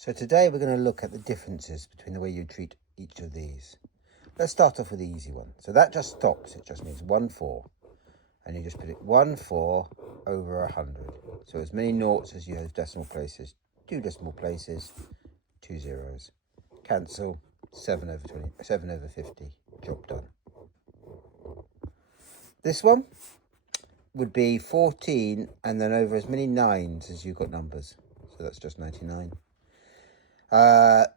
So today we're going to look at the differences between the way you treat each of these. Let's start off with the easy one. So that just stops. It just means 1, 4. And you just put it 1, 4 over 100. So as many noughts as you have decimal places. 2 decimal places, 2 zeros. Cancel, 7 over 20, 7 over 50. Job done. This one would be 14 and then over as many 9s as you've got numbers. So that's just 99.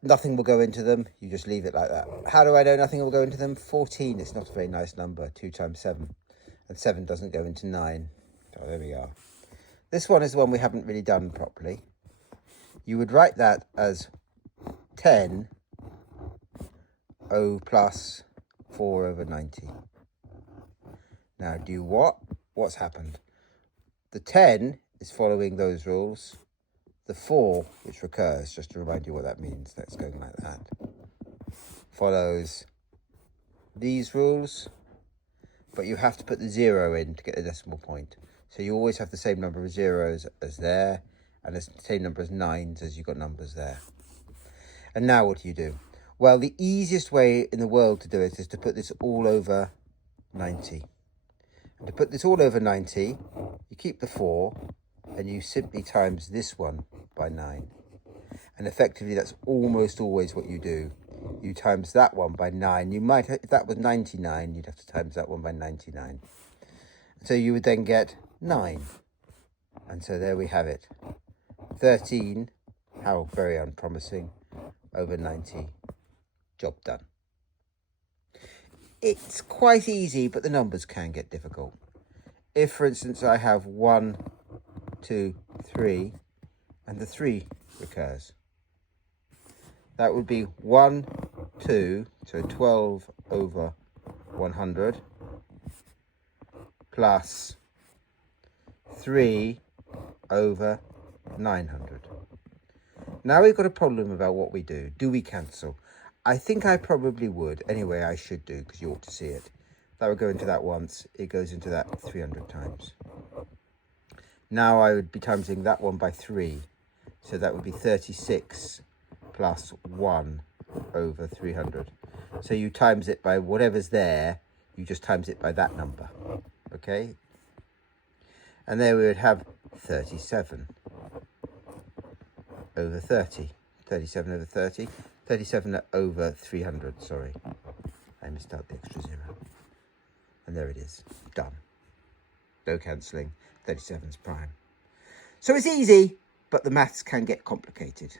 Nothing will go into them. You just leave it like that. How do I know nothing will go into them? 14 is not a very nice number. 2 times 7. And 7 doesn't go into 9. So there we are. This one is the one we haven't really done properly. You would write that as 10 O plus 4 over 90. Now do what? What's happened? The 10 is following those rules. The 4, which recurs, just to remind you what that means, that's going like that, follows these rules, but you have to put the 0 in to get the decimal point. So you always have the same number of zeros as there, and the same number of 9s as you've got numbers there. And now what do? Well, the easiest way in the world to do it is to put this all over 90. And to put this all over 90, you keep the 4, and you simply times this one by 9. And effectively, that's almost always what you do. You times that one by 9. You might, if that was 99, you'd have to times that one by 99. So you would then get 9. And so there we have it. 13, how very unpromising, over 90. Job done. It's quite easy, but the numbers can get difficult. If, for instance, I have 1, 2, 3, and the 3 recurs. That would be 1, 2, so 12 over 100, plus 3 over 900. Now we've got a problem about what we do. Do we cancel? I think I probably would. Anyway, I should do, because you ought to see it. That would go into that once. It goes into that 300 times. Now I would be timesing that one by 3. So that would be 36 plus 1 over 300. So you times it by whatever's there. You just times it by that number. Okay? And there we would have 37 over 30. 37 over 30. 37 over 300, sorry. I missed out the extra 0. And there it is. Done. No cancelling. 37's prime. So it's easy, but the maths can get complicated.